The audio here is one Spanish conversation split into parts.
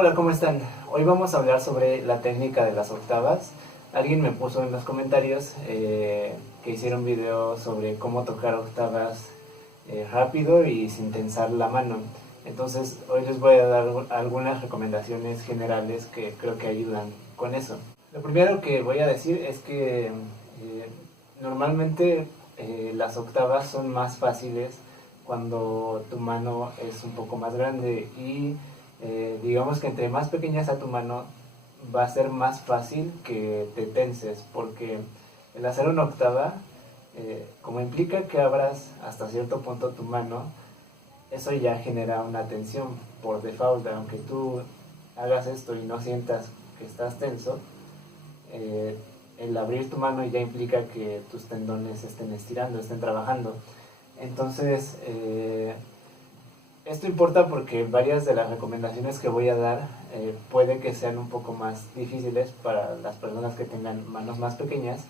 Hola, ¿cómo están? Hoy vamos a hablar sobre la técnica de las octavas. Alguien me puso en los comentarios que hiciera un video sobre cómo tocar octavas rápido y sin tensar la mano. Entonces hoy les voy a dar algunas recomendaciones generales que creo que ayudan con eso. Lo primero que voy a decir es que normalmente las octavas son más fáciles cuando tu mano es un poco más grande y digamos que entre más pequeña sea tu mano va a ser más fácil que te tenses, porque el hacer una octava como implica que abras hasta cierto punto tu mano, eso ya genera una tensión por default. Aunque tú hagas esto y no sientas que estás tenso, el abrir tu mano ya implica que tus tendones estén estirando, estén trabajando. Entonces esto importa porque varias de las recomendaciones que voy a dar puede que sean un poco más difíciles para las personas que tengan manos más pequeñas,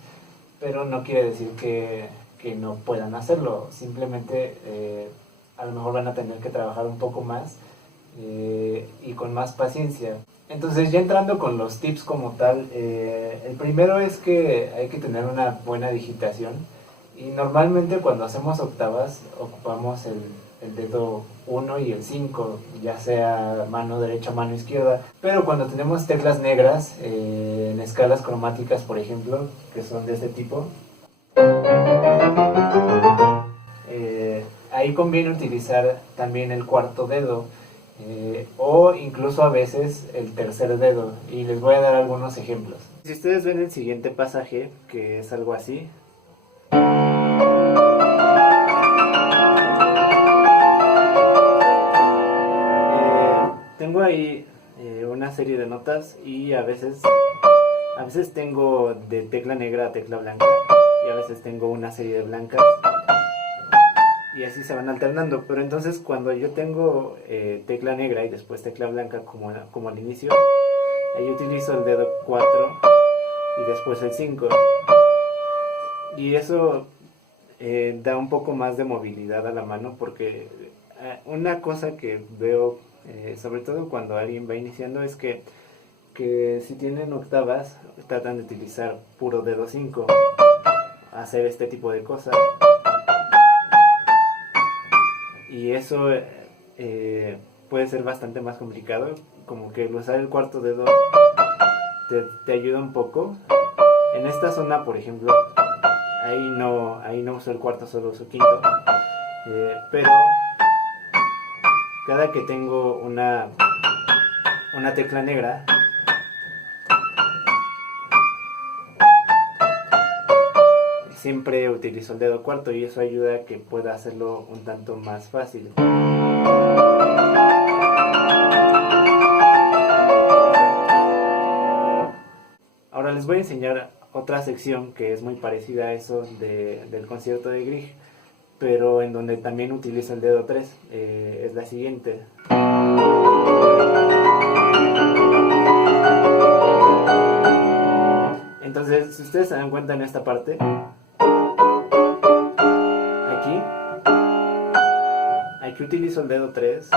pero no quiere decir que no puedan hacerlo. Simplemente a lo mejor van a tener que trabajar un poco más y con más paciencia. Entonces, ya entrando con los tips como tal, el primero es que hay que tener una buena digitación. Y normalmente cuando hacemos octavas ocupamos el dedo 1 y el 5, ya sea mano derecha o mano izquierda. Pero cuando tenemos teclas negras, en escalas cromáticas por ejemplo, que son de este tipo, ahí conviene utilizar también el cuarto dedo, o incluso a veces el tercer dedo, y les voy a dar algunos ejemplos. Si ustedes ven el siguiente pasaje, que es algo así, tengo ahí una serie de notas y a veces tengo de tecla negra a tecla blanca y a veces tengo una serie de blancas y así se van alternando. Pero entonces cuando yo tengo tecla negra y después tecla blanca como al inicio, ahí utilizo el dedo 4 y después el 5, y eso da un poco más de movilidad a la mano, porque una cosa que veo sobre todo cuando alguien va iniciando es que si tienen octavas tratan de utilizar puro dedo 5, hacer este tipo de cosas, y eso puede ser bastante más complicado. Como que usar el cuarto dedo te ayuda un poco. En esta zona, por ejemplo, ahí no uso el cuarto, solo uso quinto. Pero cada que tengo una tecla negra, siempre utilizo el dedo cuarto, y eso ayuda a que pueda hacerlo un tanto más fácil. Ahora les voy a enseñar otra sección que es muy parecida a eso del concierto de Grieg, pero en donde también utilizo el dedo 3. Es la siguiente. Entonces, si ustedes se dan cuenta en esta parte, aquí utilizo el dedo 3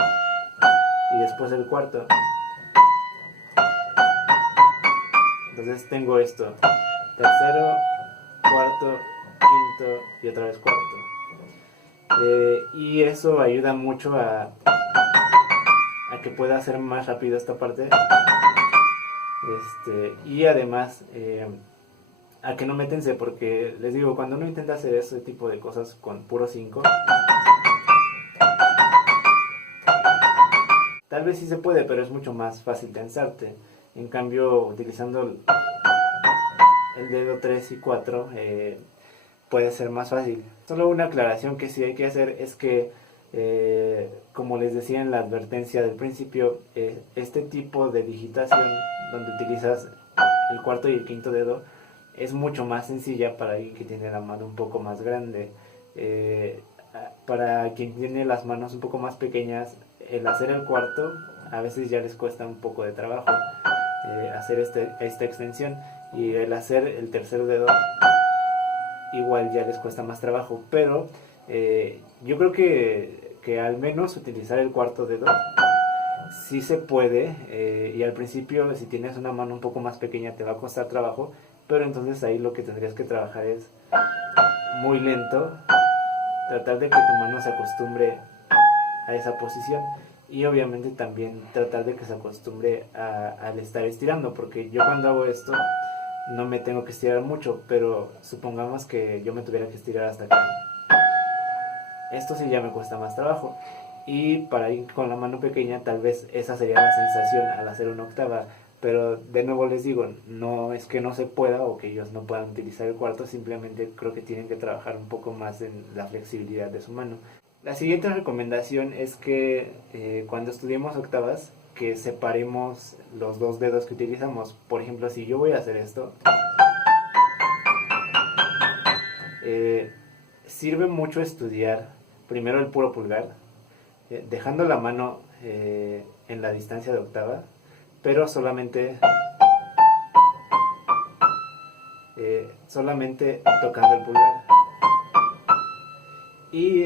y después el cuarto. Entonces tengo esto: tercero, cuarto, quinto y otra vez cuarto. Y eso ayuda mucho a que pueda hacer más rápido esta parte. Y además a que no me tense, porque les digo, cuando uno intenta hacer ese tipo de cosas con puro 5, tal vez sí se puede, pero es mucho más fácil tensarte. En cambio, utilizando el dedo 3 y 4 puede ser más fácil. Solo una aclaración que sí hay que hacer es que, como les decía en la advertencia del principio, este tipo de digitación donde utilizas el cuarto y el quinto dedo es mucho más sencilla para alguien que tiene la mano un poco más grande. Para quien tiene las manos un poco más pequeñas, el hacer el cuarto a veces ya les cuesta un poco de trabajo, hacer esta extensión, y el hacer el tercer dedo igual ya les cuesta más trabajo. Pero yo creo que al menos utilizar el cuarto dedo sí se puede, y al principio si tienes una mano un poco más pequeña te va a costar trabajo, pero entonces ahí lo que tendrías que trabajar es muy lento, tratar de que tu mano se acostumbre a esa posición, y obviamente también tratar de que se acostumbre al estar estirando, porque yo cuando hago esto no me tengo que estirar mucho, pero supongamos que yo me tuviera que estirar hasta acá. Esto sí ya me cuesta más trabajo, y para ir con la mano pequeña tal vez esa sería la sensación al hacer una octava, pero de nuevo les digo, no es que no se pueda o que ellos no puedan utilizar el cuarto, simplemente creo que tienen que trabajar un poco más en la flexibilidad de su mano. La siguiente recomendación es que cuando estudiemos octavas, que separemos los dos dedos que utilizamos. Por ejemplo, si yo voy a hacer esto, sirve mucho estudiar primero el puro pulgar, dejando la mano en la distancia de octava, pero solamente tocando el pulgar. Y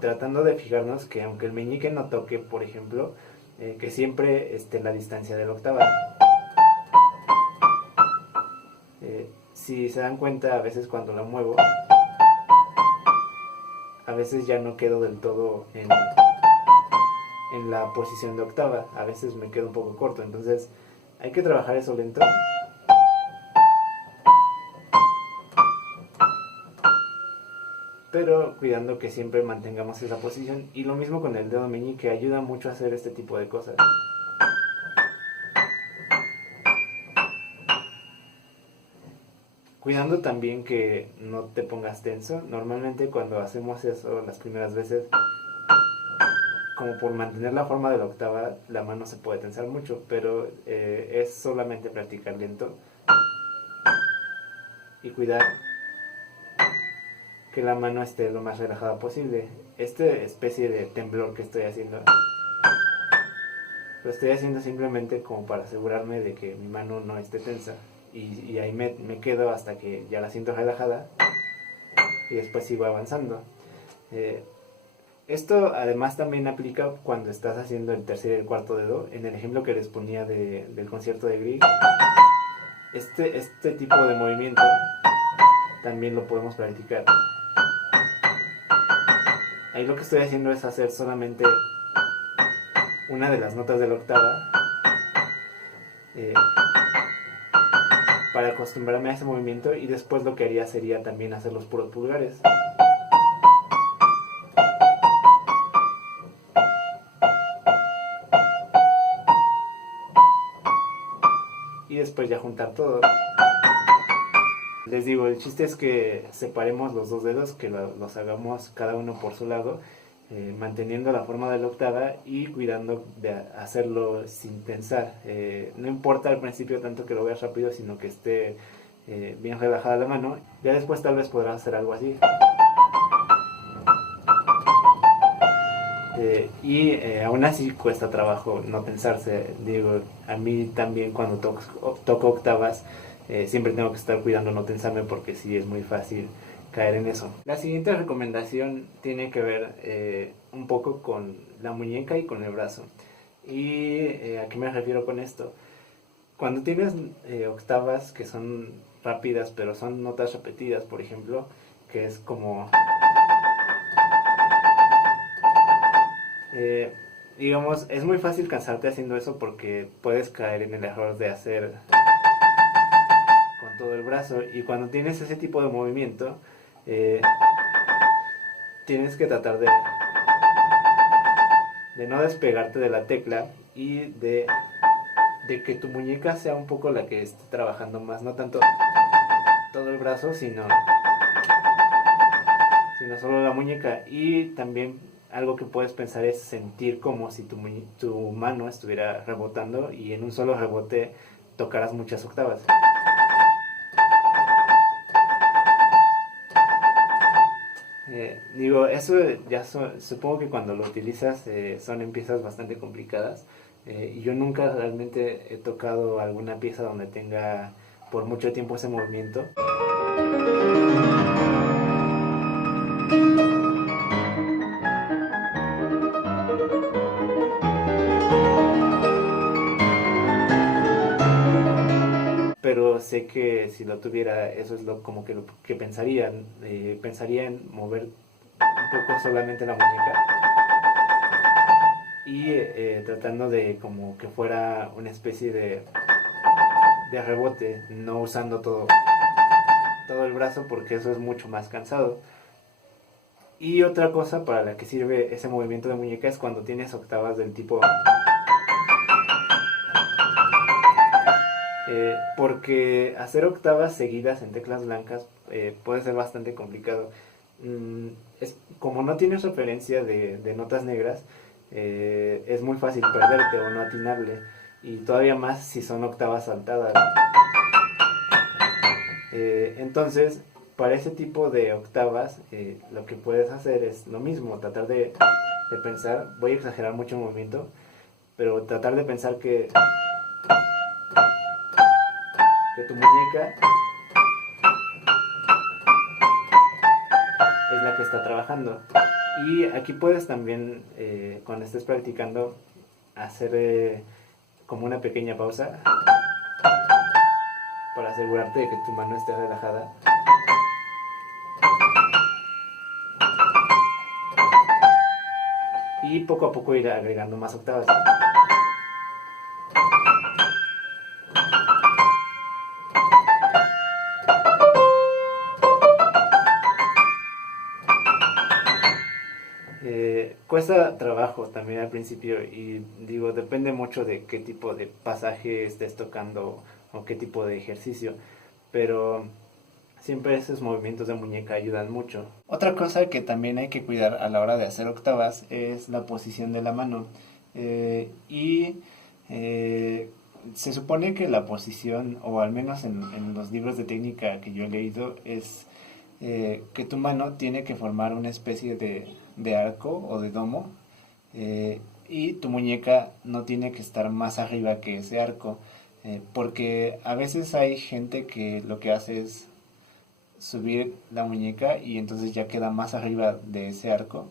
tratando de fijarnos que aunque el meñique no toque, por ejemplo, que siempre esté en la distancia de la octava. Si se dan cuenta, a veces cuando la muevo, a veces ya no quedo del todo en la posición de octava, a veces me quedo un poco corto, entonces hay que trabajar eso lento. Pero cuidando que siempre mantengamos esa posición, y lo mismo con el dedo meñique, ayuda mucho a hacer este tipo de cosas. Cuidando también que no te pongas tenso. Normalmente cuando hacemos eso las primeras veces, como por mantener la forma de la octava, la mano se puede tensar mucho, pero es solamente practicar lento y cuidar que la mano esté lo más relajada posible. Esta especie de temblor que estoy haciendo, lo estoy haciendo simplemente como para asegurarme de que mi mano no esté tensa. Y ahí me quedo hasta que ya la siento relajada, y después sigo avanzando. Esto además también aplica cuando estás haciendo el tercer y el cuarto dedo. En el ejemplo que les ponía del concierto de Grieg, este tipo de movimiento también lo podemos practicar. Ahí lo que estoy haciendo es hacer solamente una de las notas de la octava, para acostumbrarme a ese movimiento, y después lo que haría sería también hacer los puros pulgares. Y después ya juntar todo. Les digo, el chiste es que separemos los dos dedos, que los hagamos cada uno por su lado, manteniendo la forma de la octava y cuidando de hacerlo sin tensar. No importa al principio tanto que lo veas rápido, sino que esté bien relajada la mano. Ya después tal vez podrás hacer algo así. Aún así cuesta trabajo no tensarse. Digo, a mí también cuando toco octavas, siempre tengo que estar cuidando no tensarme, porque sí es muy fácil caer en eso. La siguiente recomendación tiene que ver un poco con la muñeca y con el brazo. ¿Y a qué me refiero con esto? Cuando tienes octavas que son rápidas, pero son notas repetidas, por ejemplo, que es como... digamos, es muy fácil cansarte haciendo eso, porque puedes caer en el error de hacer con todo el brazo, y cuando tienes ese tipo de movimiento, tienes que tratar de no despegarte de la tecla, y de que tu muñeca sea un poco la que esté trabajando más, no tanto todo el brazo, sino solo la muñeca. Y también algo que puedes pensar es sentir como si tu mano estuviera rebotando, y en un solo rebote tocaras muchas octavas. Digo, eso ya supongo que cuando lo utilizas son en piezas bastante complicadas, y yo nunca realmente he tocado alguna pieza donde tenga por mucho tiempo ese movimiento. pero sé que si lo tuviera, eso es como que lo que pensaría. Pensaría en mover un poco solamente la muñeca y tratando de como que fuera una especie de rebote, no usando todo el brazo porque eso es mucho más cansado. Y otra cosa para la que sirve ese movimiento de muñeca es cuando tienes octavas del tipo... porque hacer octavas seguidas en teclas blancas puede ser bastante complicado. Como no tienes referencia de notas negras, es muy fácil perderte o no atinarle. Y todavía más si son octavas saltadas. Entonces, para ese tipo de octavas, lo que puedes hacer es lo mismo, tratar de pensar, voy a exagerar mucho el movimiento, pero tratar de pensar que tu muñeca es la que está trabajando. Y aquí puedes también, cuando estés practicando, hacer como una pequeña pausa para asegurarte de que tu mano esté relajada. Y poco a poco ir agregando más octavas. Cuesta trabajo también al principio y digo, depende mucho de qué tipo de pasaje estés tocando o qué tipo de ejercicio, pero siempre esos movimientos de muñeca ayudan mucho. Otra cosa que también hay que cuidar a la hora de hacer octavas es la posición de la mano. Y se supone que la posición, o al menos en los libros de técnica que yo he leído, es que tu mano tiene que formar una especie de arco o de domo, y tu muñeca no tiene que estar más arriba que ese arco, porque a veces hay gente que lo que hace es subir la muñeca y entonces ya queda más arriba de ese arco.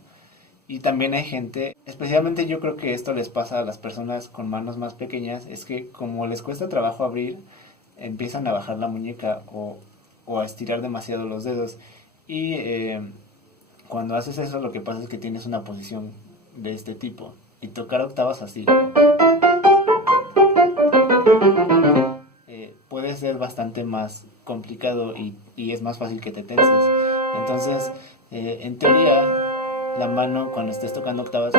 Y también hay gente, especialmente yo creo que esto les pasa a las personas con manos más pequeñas, es que como les cuesta trabajo abrir, empiezan a bajar la muñeca o a estirar demasiado los dedos. Y cuando haces eso, lo que pasa es que tienes una posición de este tipo. Y tocar octavas así puede ser bastante más complicado y es más fácil que te tenses. Entonces, en teoría, la mano cuando estés tocando octavas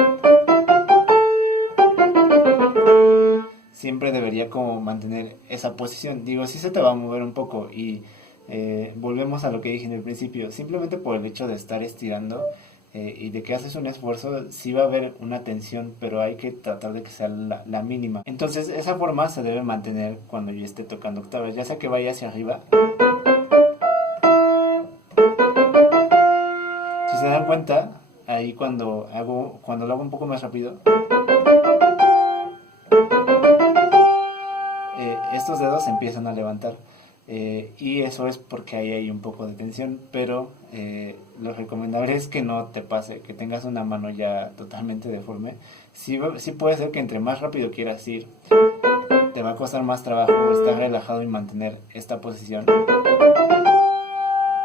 siempre debería como mantener esa posición. Digo, sí se te va a mover un poco y volvemos a lo que dije en el principio. Simplemente por el hecho de estar estirando y de que haces un esfuerzo, sí va a haber una tensión, pero hay que tratar de que sea la mínima. Entonces esa forma se debe mantener cuando yo esté tocando octavas, ya sea que vaya hacia arriba. Si se dan cuenta, ahí cuando lo hago un poco más rápido, estos dedos se empiezan a levantar. Y eso es porque ahí hay un poco de tensión, pero lo recomendable es que no te pase, que tengas una mano ya totalmente deforme. Sí puede ser que entre más rápido quieras ir, te va a costar más trabajo estar relajado y mantener esta posición,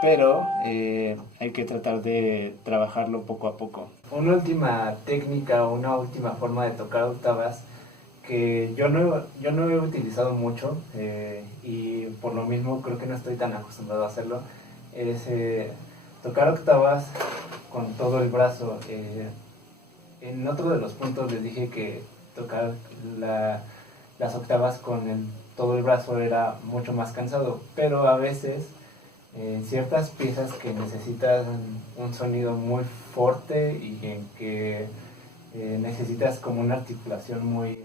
pero hay que tratar de trabajarlo poco a poco. Una última técnica o una última forma de tocar octavas que yo no he utilizado mucho, y por lo mismo creo que no estoy tan acostumbrado a hacerlo, es tocar octavas con todo el brazo. En otro de los puntos les dije que tocar las octavas con todo el brazo era mucho más cansado, pero a veces en ciertas piezas que necesitan un sonido muy fuerte y en que necesitas como una articulación muy...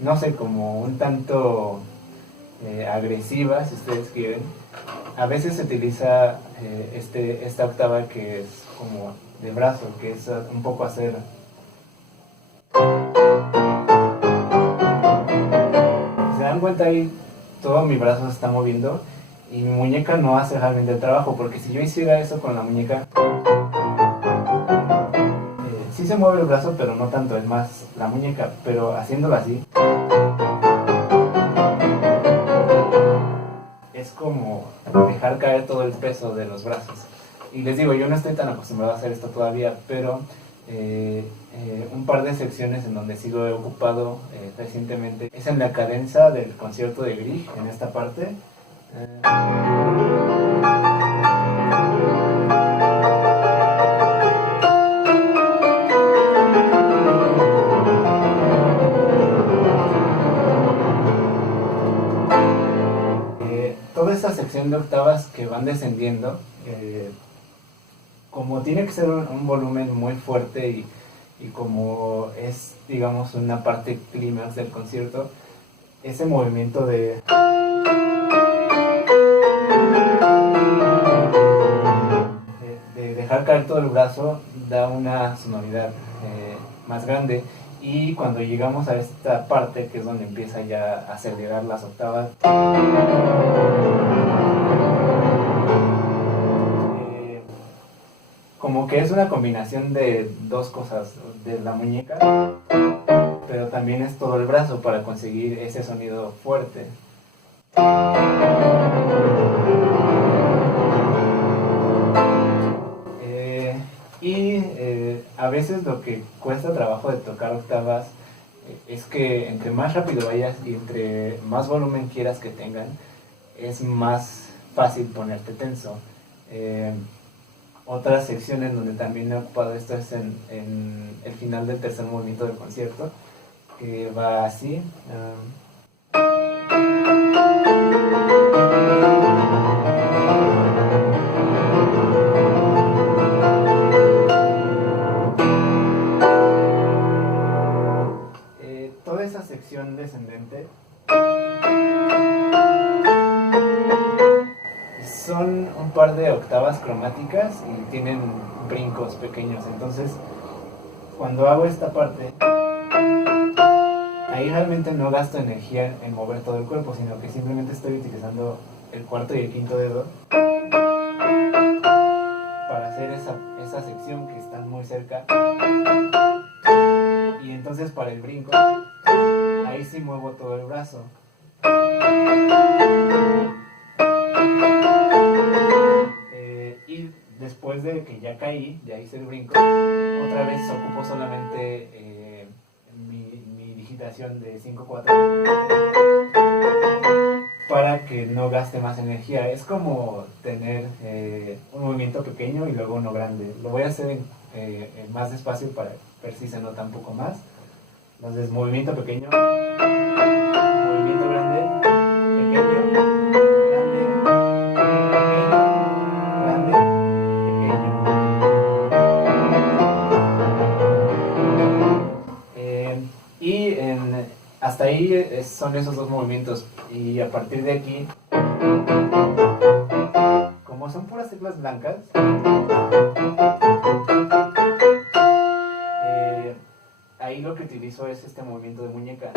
no sé, como un tanto agresiva, si ustedes quieren. A veces se utiliza esta octava que es como de brazo, que es un poco hacer... Si se dan cuenta ahí, todo mi brazo se está moviendo y mi muñeca no hace realmente el trabajo, porque si yo hiciera eso con la muñeca... sí sí se mueve el brazo, pero no tanto, es más la muñeca, pero haciéndolo así es como dejar caer todo el peso de los brazos. Y les digo, yo no estoy tan acostumbrado a hacer esto todavía, pero un par de secciones en donde sí lo he ocupado recientemente es en la cadenza del concierto de Grieg, en esta parte. Toda esta sección de octavas que van descendiendo, como tiene que ser un volumen muy fuerte y como es, digamos, una parte clímax del concierto, ese movimiento de dejar caer todo el brazo da una sonoridad más grande. Y cuando llegamos a esta parte, que es donde empieza ya a acelerar las octavas, como que es una combinación de dos cosas, de la muñeca, pero también es todo el brazo para conseguir ese sonido fuerte. A veces lo que cuesta trabajo de tocar octavas es que entre más rápido vayas y entre más volumen quieras que tengan, es más fácil ponerte tenso. Otras secciones donde también he ocupado esto es en el final del tercer movimiento del concierto, que va así. Toda esa sección descendente son un par de octavas cromáticas y tienen brincos pequeños. Entonces, cuando hago esta parte, ahí realmente no gasto energía en mover todo el cuerpo, sino que simplemente estoy utilizando el cuarto y el quinto dedo para hacer esa sección que están muy cerca. Y entonces para el brinco, ahí sí muevo todo el brazo. Y después de que ya caí, ya hice el brinco, otra vez ocupo solamente mi digitación de 5/4 para que no gaste más energía. Es como tener un movimiento pequeño y luego uno grande. Lo voy a hacer más despacio para ver si se nota un poco más. Entonces, movimiento pequeño, movimiento grande, pequeño, grande, pequeño, grande, pequeño. Hasta ahí son esos dos movimientos. Y a partir de aquí, como son puras teclas blancas, ahí lo que utilizo es este movimiento de muñeca.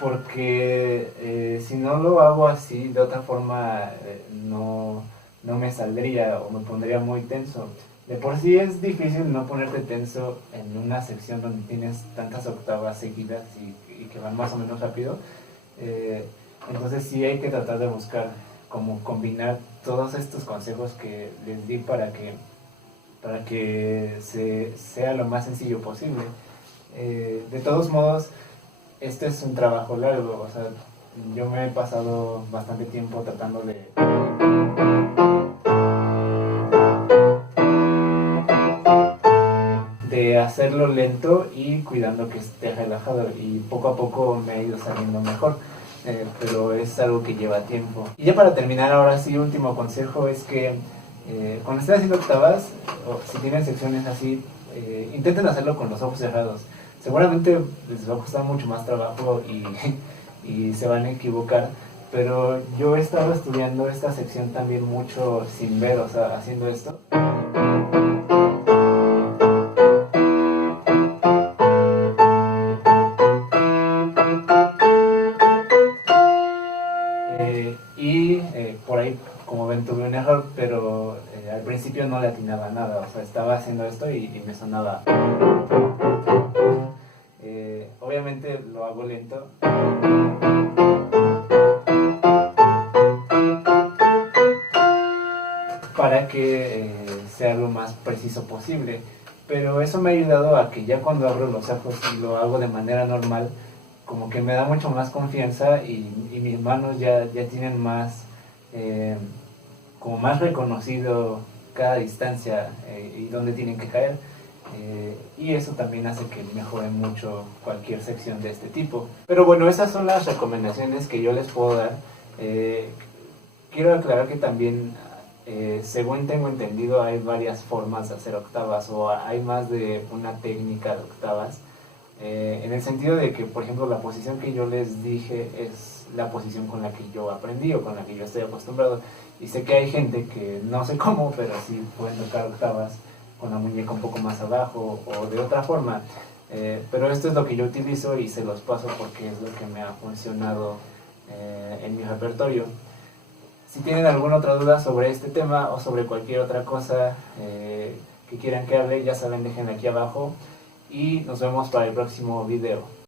Porque si no lo hago así, de otra forma no me saldría o me pondría muy tenso. De por sí es difícil no ponerte tenso en una sección donde tienes tantas octavas seguidas y que van más o menos rápido. Entonces sí hay que tratar de buscar cómo combinar todos estos consejos que les di para que sea lo más sencillo posible. De todos modos, este es un trabajo largo, o sea, yo me he pasado bastante tiempo tratando de hacerlo lento y cuidando que esté relajado, y poco a poco me ha ido saliendo mejor. Pero es algo que lleva tiempo. Y ya para terminar, ahora sí, último consejo es que cuando estén haciendo octavas, o si tienen secciones así, intenten hacerlo con los ojos cerrados. Seguramente les va a costar mucho más trabajo y se van a equivocar, pero yo he estado estudiando esta sección también mucho sin ver, o sea, haciendo esto. Por ahí, como ven, tuve un error, pero al principio no le atinaba nada, o sea, estaba haciendo esto y me sonaba. Obviamente lo hago lento. Para que sea lo más preciso posible. Pero eso me ha ayudado a que ya cuando abro los ojos y lo hago de manera normal, como que me da mucho más confianza y mis manos ya tienen más, como más reconocido cada distancia y dónde tienen que caer. Y eso también hace que mejore mucho cualquier sección de este tipo. Pero bueno, esas son las recomendaciones que yo les puedo dar. Quiero aclarar que también, según tengo entendido, hay varias formas de hacer octavas o hay más de una técnica de octavas. En el sentido de que, por ejemplo, la posición que yo les dije es la posición con la que yo aprendí o con la que yo estoy acostumbrado. Y sé que hay gente que no sé cómo, pero sí pueden tocar octavas con la muñeca un poco más abajo o de otra forma. Pero esto es lo que yo utilizo y se los paso porque es lo que me ha funcionado en mi repertorio. Si tienen alguna otra duda sobre este tema o sobre cualquier otra cosa que quieran que hable, ya saben, dejen aquí abajo y nos vemos para el próximo video.